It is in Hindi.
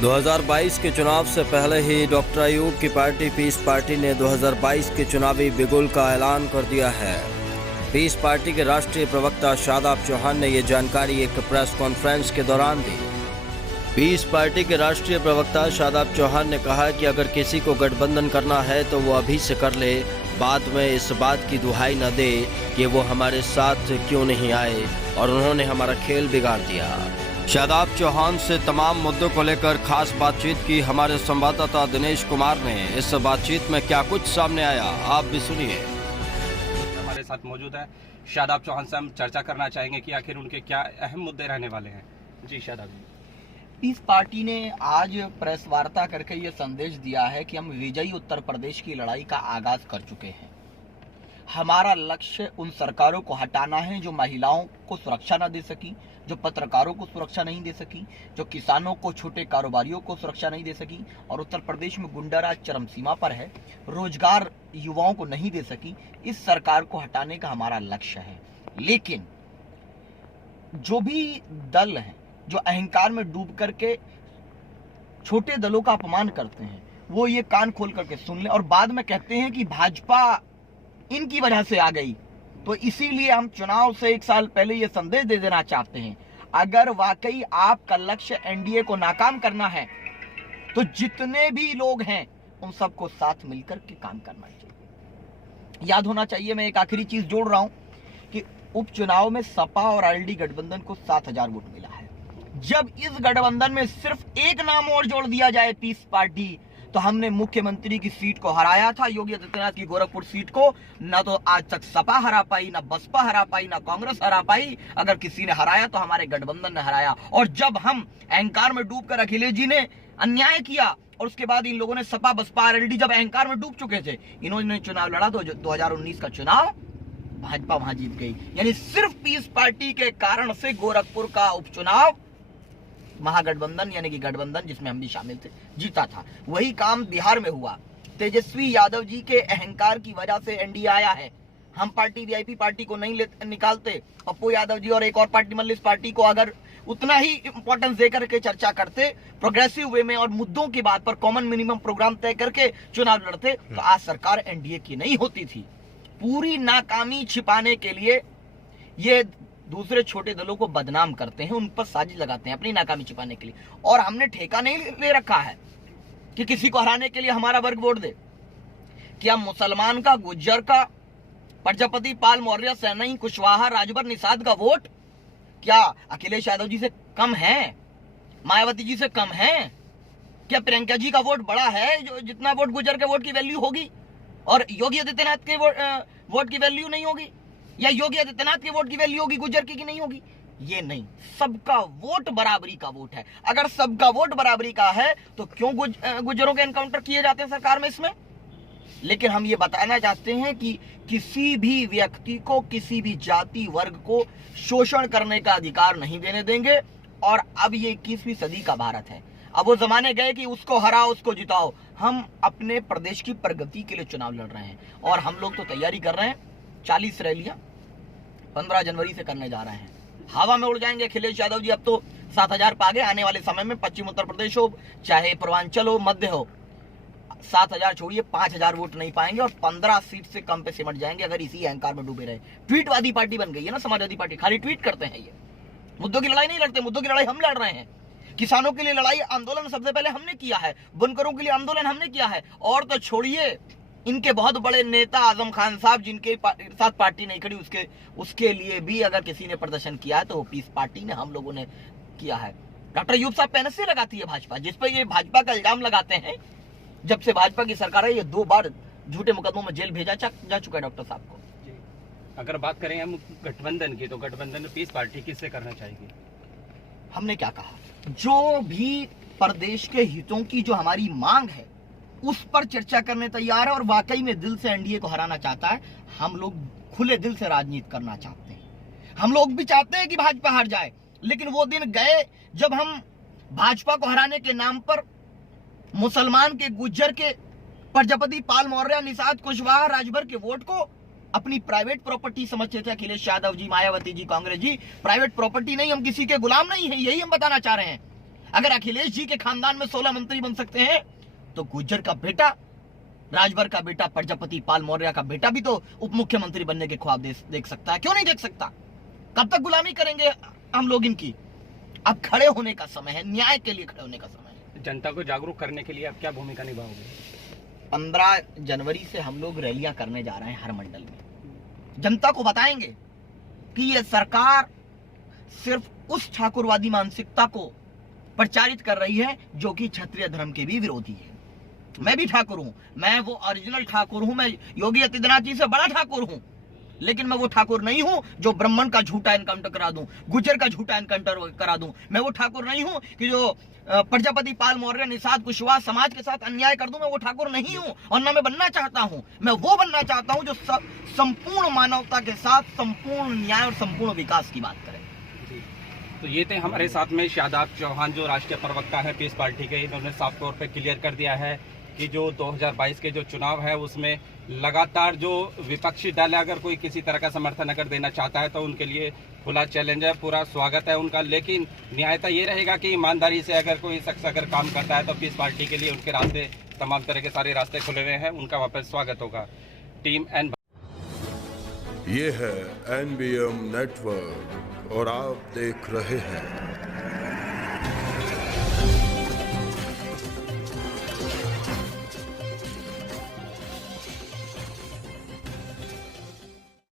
2022 के चुनाव से पहले ही डॉक्टर अयूब की पार्टी पीस पार्टी ने 2022 के चुनावी बिगुल का ऐलान कर दिया है। पीस पार्टी के राष्ट्रीय प्रवक्ता शादाब चौहान ने ये जानकारी एक प्रेस कॉन्फ्रेंस के दौरान दी। पीस पार्टी के राष्ट्रीय प्रवक्ता शादाब चौहान ने कहा कि अगर किसी को गठबंधन करना है तो वो अभी से कर ले, बाद में इस बात की दुहाई न दे कि वो हमारे साथ क्यों नहीं आए और उन्होंने हमारा खेल बिगाड़ दिया। शादाब चौहान से तमाम मुद्दों को लेकर खास बातचीत की हमारे संवाददाता दिनेश कुमार ने। इस बातचीत में क्या कुछ सामने आया, आप भी सुनिए। हमारे साथ मौजूद है शादाब चौहान से हम चर्चा करना चाहेंगे कि आखिर उनके क्या अहम मुद्दे रहने वाले हैं। जी शादाब जी। पीस पार्टी ने आज प्रेस वार्ता करके ये संदेश दिया है कि हम विजयी उत्तर प्रदेश की लड़ाई का आगाज कर चुके हैं। हमारा लक्ष्य उन सरकारों को हटाना है जो महिलाओं को सुरक्षा न दे सकी, जो पत्रकारों को सुरक्षा नहीं दे सकी, जो किसानों को, छोटे कारोबारियों को सुरक्षा नहीं दे सकी और उत्तर प्रदेश में गुंडाराज चरम सीमा पर है, रोजगार युवाओं को नहीं दे सकी। इस सरकार को हटाने का हमारा लक्ष्य है। लेकिन जो भी दल हैं जो अहंकार में डूब करके छोटे दलों का अपमान करते हैं, वो ये कान खोल करके सुन ले और बाद में कहते हैं कि भाजपा इनकी वजह से आ गई। तो इसीलिए हम चुनाव से 1 साल पहले ये संदेश दे देना चाहते हैं, अगर वाकई आपका लक्ष्य एनडीए को नाकाम करना है तो जितने भी लोग हैं उन सबको साथ मिलकर के काम करना चाहिए। याद होना चाहिए, मैं एक आखिरी चीज जोड़ रहा हूं कि उपचुनाव में सपा और आरएलडी गठबंधन को 7,000 वोट मिला है। जब इस गठबंधन में सिर्फ एक नाम और जोड़ दिया जाए, पीस पार्टी, तो हमने मुख्यमंत्री की सीट को हराया था, योगी आदित्यनाथ की गोरखपुर सीट को। न तो आज तक सपा हरा पाई, न बसपा हरा पाई, न कांग्रेस हरा पाई। अगर किसी ने हराया तो हमारे गठबंधन ने हराया। और जब हम अहंकार में डूबकर अखिलेश जी ने अन्याय किया और उसके बाद इन लोगों ने सपा बसपा आरएलडी जब अहंकार में डूब चुके थे, इन्होंने चुनाव लड़ा तो 2019 का चुनाव भाजपा वहां जीत गई। यानी सिर्फ पीस पार्टी के कारण से गोरखपुर का उपचुनाव महागठबंधन यानी कि गठबंधन जिसमें हम भी शामिल थे जीता था। वही काम बिहार में हुआ। तेजस्वी यादव जी के अहंकार की वजह से एनडीए आया है। हम पार्टी वीआईपी पार्टी को नहीं निकालते, पप्पू यादव जी और एक और पार्टी मल्लिस पार्टी को अगर उतना ही इंपॉर्टेंस देकर के चर्चा करते, प्रोग्रेसिव वे में और मुद्दों की बात पर कॉमन मिनिमम प्रोग्राम तय करके चुनाव लड़ते, तो आज सरकार एनडीए की नहीं होती थी। पूरी नाकामी छिपाने के लिए ये दूसरे छोटे दलों को बदनाम करते हैं, उन पर साजिश लगाते हैं अपनी नाकामी छिपाने के लिए। और हमने ठेका नहीं ले रखा है कि किसी को हराने के लिए हमारा वर्ग वोट दे। क्या मुसलमान का, गुज्जर का, प्रजापति, पाल, मौर्य, सैनी, कुशवाहा, राजभर, निषाद का वोट क्या अखिलेश यादव जी से कम है? मायावती जी से कम है? क्या प्रियंका जी का वोट बड़ा है जो जितना वोट गुज्जर के वोट की वैल्यू होगी और योगी आदित्यनाथ के वोट की वैल्यू नहीं होगी? या योगी आदित्यनाथ के वोट की वैल्यू होगी गुज्जर की नहीं होगी? ये नहीं, सबका वोट बराबरी का वोट है। अगर सबका वोट बराबरी का है तो क्यों गुज्जरों के एनकाउंटर किए जाते हैं सरकार में इसमें? लेकिन हम ये बताना चाहते हैं कि किसी भी व्यक्ति को, किसी भी जाति वर्ग को शोषण करने का अधिकार नहीं देने देंगे। और अब ये 21वीं सदी का भारत है। अब वो जमाने गए कि उसको हराओ, उसको जिताओ। हम अपने प्रदेश की प्रगति के लिए चुनाव लड़ रहे हैं और हम लोग तो तैयारी कर रहे हैं। 40 रैलियां 15 जनवरी से करने जा रहे हैं। हवा में उड़ जाएंगे अखिलेश यादव जी। अब तो 7,000 पा गए। आने वाले समय में पश्चिम उत्तर प्रदेश हो, चाहे पूर्वांचल हो, मध्य हो, 7,000 छोड़िए 5,000 वोट नहीं पाएंगे और 15 सीट से कम पे सिमट जाएंगे अगर इसी अहंकार में डूबे रहे। ट्वीटवादी पार्टी बन गई है ना समाजवादी पार्टी, खाली ट्वीट करते हैं। ये मुद्दों की लड़ाई नहीं लड़ते, मुद्दों की लड़ाई हम लड़ रहे हैं। किसानों के लिए लड़ाई आंदोलन सबसे पहले हमने किया है, बुनकरों के लिए आंदोलन हमने किया है। और तो छोड़िए, इनके बहुत बड़े नेता आजम खान साहब जिनके साथ पार्टी नहीं खड़ी, उसके लिए भी अगर किसी ने प्रदर्शन किया है तो वो पीस पार्टी ने, हम लोगों ने किया है। डॉक्टर अयूब साहब पे NSA लगाती है भाजपा, जिस पर ये भाजपा का इल्जाम लगाते हैं। जब से भाजपा की सरकार है, ये 2 बार झूठे मुकदमों में जेल भेजा जा चुका है डॉक्टर साहब को। अगर बात करें हम गठबंधन की, तो गठबंधन में पीस पार्टी किससे करना चाहेगी? हमने क्या कहा, जो भी प्रदेश के हितों की जो हमारी मांग है उस पर चर्चा करने तैयार है और वाकई में दिल से एनडीए को हराना चाहता है। हम लोग खुले दिल से राजनीति करना चाहते हैं। हम लोग भी चाहते हैं कि भाजपा हार जाए, लेकिन वो दिन गए जब हम भाजपा को हराने के नाम पर मुसलमान के, गुज्जर के, प्रजापति, पाल, मौर्य, निषाद, कुशवाहा, राजभर के वोट को अपनी प्राइवेट प्रॉपर्टी समझते थे। अखिलेश यादव जी, मायावती जी, कांग्रेस जी, प्राइवेट प्रॉपर्टी नहीं, हम किसी के गुलाम नहीं है, यही हम बताना चाह रहे हैं। अगर अखिलेश जी के खानदान में 16 मंत्री बन सकते हैं तो गुज्जर का बेटा, राजभर का बेटा, प्रजापति पाल मौर्य का बेटा भी तो उप मुख्यमंत्री बनने के ख्वाब देख सकता है। क्यों नहीं देख सकता? कब तक गुलामी करेंगे हम लोग इनकी? अब खड़े होने का समय है, न्याय के लिए खड़े होने का समय है। जनता को जागरूक करने के लिए आप क्या भूमिका निभाओगे? 15 जनवरी से हम लोग रैलियां करने जा रहे हैं हर मंडल में। जनता को बताएंगे कि ये सरकार सिर्फ उस ठाकुरवादी मानसिकता को प्रचारित कर रही है जो कि क्षत्रिय धर्म के भी विरोधी है। मैं भी ठाकुर हूं, मैं वो ओरिजिनल ठाकुर हूं, मैं योगी आदित्यनाथ जी से बड़ा ठाकुर हूं, लेकिन मैं वो ठाकुर नहीं हूं जो ब्राह्मण का झूठा एनकाउंटर करा दूं, गुज्जर का झूठा एनकाउंटर करा दूं। मैं वो ठाकुर नहीं हूं कि जो प्रजापति पाल मौर्य, निषाद कुशवाहा समाज के साथ अन्याय कर दूं। मैं वो ठाकुर नहीं हूं और ना मैं बनना चाहता हूं। मैं वो बनना चाहता हूं जो संपूर्ण मानवता के साथ संपूर्ण न्याय और संपूर्ण विकास की बात करे। तो ये थे हमारे साथ में शादाब चौहान, जो राष्ट्रीय प्रवक्ता है पीस पार्टी के। इन्होंने साफ तौर पे क्लियर कर दिया है कि जो 2022 के जो चुनाव है उसमें लगातार जो विपक्षी दल है, अगर कोई किसी तरह का समर्थन अगर देना चाहता है तो उनके लिए खुला चैलेंज है, पूरा स्वागत है उनका। लेकिन न्यायता ये रहेगा कि ईमानदारी से अगर कोई शख्स अगर काम करता है तो पीस पार्टी के लिए उनके रास्ते, तमाम तरह के सारे रास्ते खुले हुए हैं, उनका वहाँ पर स्वागत होगा। Team N. ये है NBM नेटवर्क और आप देख रहे हैं